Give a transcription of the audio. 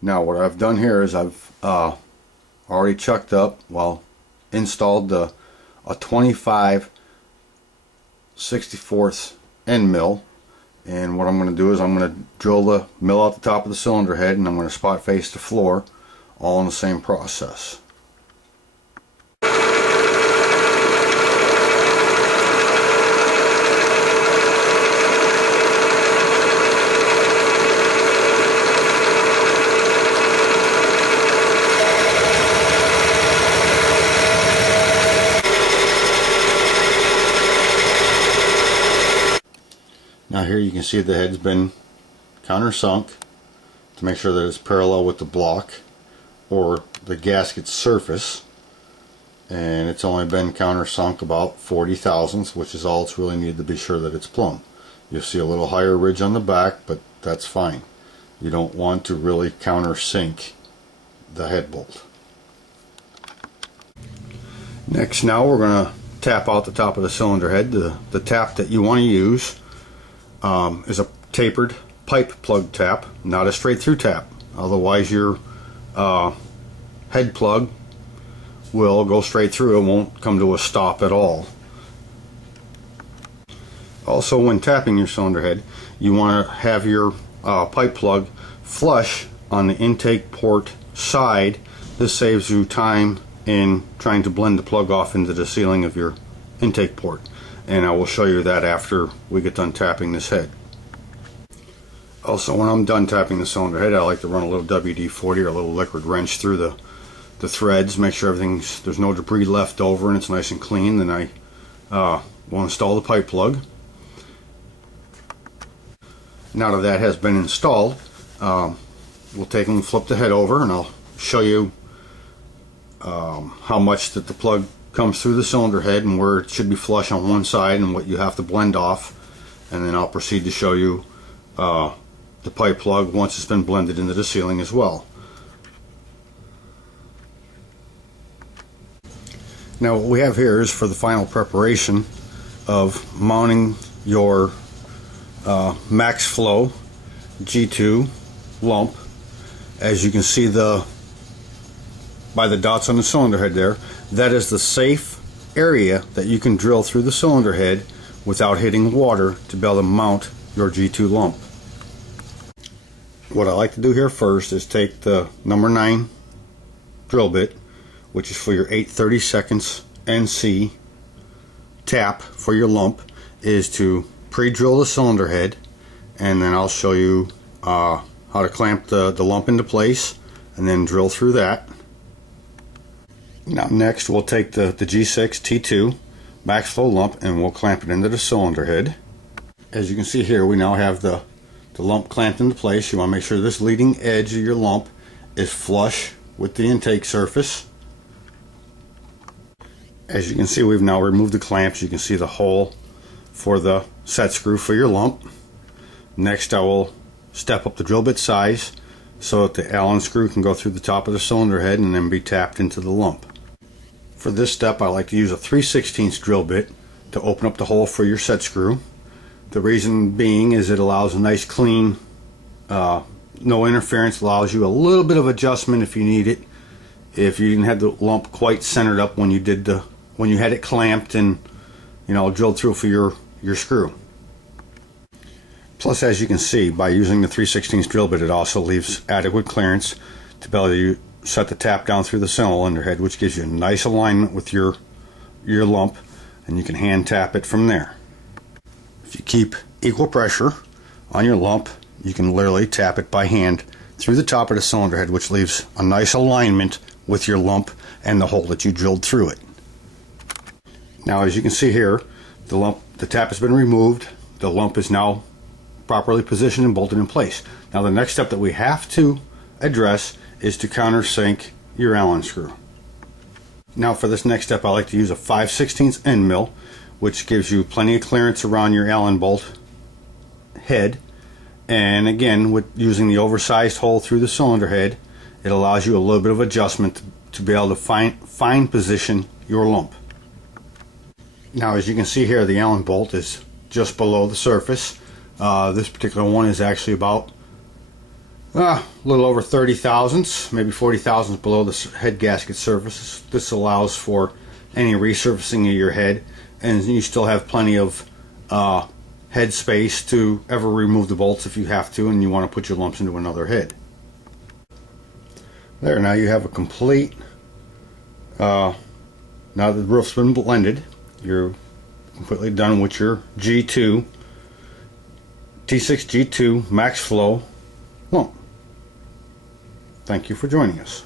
Now what I've done here is I've already chucked up, installed a 25/64 end mill, and what I'm going to do is I'm going to drill the mill out the top of the cylinder head, and I'm going to spot face the floor, all in the same process. Now here you can see the head's been countersunk to make sure that it's parallel with the block or the gasket surface, and it's only been countersunk about 40 thousandths, which is all it's really needed to be sure that it's plumb. You'll see a little higher ridge on the back, but that's fine. You don't want to really countersink the head bolt. Next, now we're going to tap out the top of the cylinder head. The tap that you want to use is a tapered pipe plug tap, not a straight through tap. Otherwise your head plug will go straight through. It won't come to a stop at all. Also, when tapping your cylinder head, you want to have your pipe plug flush on the intake port side. This saves you time in trying to blend the plug off into the sealing of your intake port, and I will show you that after we get done tapping this head. Also, when I'm done tapping the cylinder head, I like to run a little WD-40 or a little liquid wrench through the threads, make sure there's no debris left over and it's nice and clean. Then I will install the pipe plug. Now that has been installed, we'll take and flip the head over, and I'll show you how much that the plug comes through the cylinder head and where it should be flush on one side and what you have to blend off, and then I'll proceed to show you the pipe plug once it's been blended into the sealing as well. Now what we have here is for the final preparation of mounting your Max Flow G2 lump. As you can see by the dots on the cylinder head there, that is the safe area that you can drill through the cylinder head without hitting water to be able to mount your G2 lump. What I like to do here first is take the number 9 drill bit, which is for your 8/32 NC tap for your lump, is to pre-drill the cylinder head, and then I'll show you how to clamp the lump into place and then drill through that. Now next we'll take the G6G2 Max Flow lump and we'll clamp it into the cylinder head. As you can see here, we now have the lump clamped into place. You want to make sure this leading edge of your lump is flush with the intake surface. As you can see, we've now removed the clamps. You can see the hole for the set screw for your lump. Next I will step up the drill bit size so that the Allen screw can go through the top of the cylinder head and then be tapped into the lump. For this step, I like to use a 3/16 drill bit to open up the hole for your set screw. The reason being is it allows a nice clean, no interference, allows you a little bit of adjustment if you need it. If you didn't have the lump quite centered up when you had it clamped and drilled through for your screw. Plus, as you can see, by using the 3/16 drill bit, it also leaves adequate clearance to be able to set the tap down through the cylinder head, which gives you a nice alignment with your lump, and you can hand tap it from there. If you keep equal pressure on your lump, you can literally tap it by hand through the top of the cylinder head, which leaves a nice alignment with your lump and the hole that you drilled through it. Now, as you can see here, the tap has been removed. The lump is now properly positioned and bolted in place. Now the next step that we have to address is to countersink your Allen screw. Now for this next step, I like to use a 5/16 end mill, which gives you plenty of clearance around your Allen bolt head, and again, with using the oversized hole through the cylinder head, it allows you a little bit of adjustment to be able to fine position your lump. Now as you can see here, the Allen bolt is just below the surface. This particular one is actually about A little over 30 thousandths, maybe 40 thousandths below the head gasket surface. This allows for any resurfacing of your head, and you still have plenty of head space to ever remove the bolts if you have to and you want to put your lumps into another head. There, now you have a complete, now that the roof's been blended, you're completely done with your G2 T6G2 max flow lump. Thank you for joining us.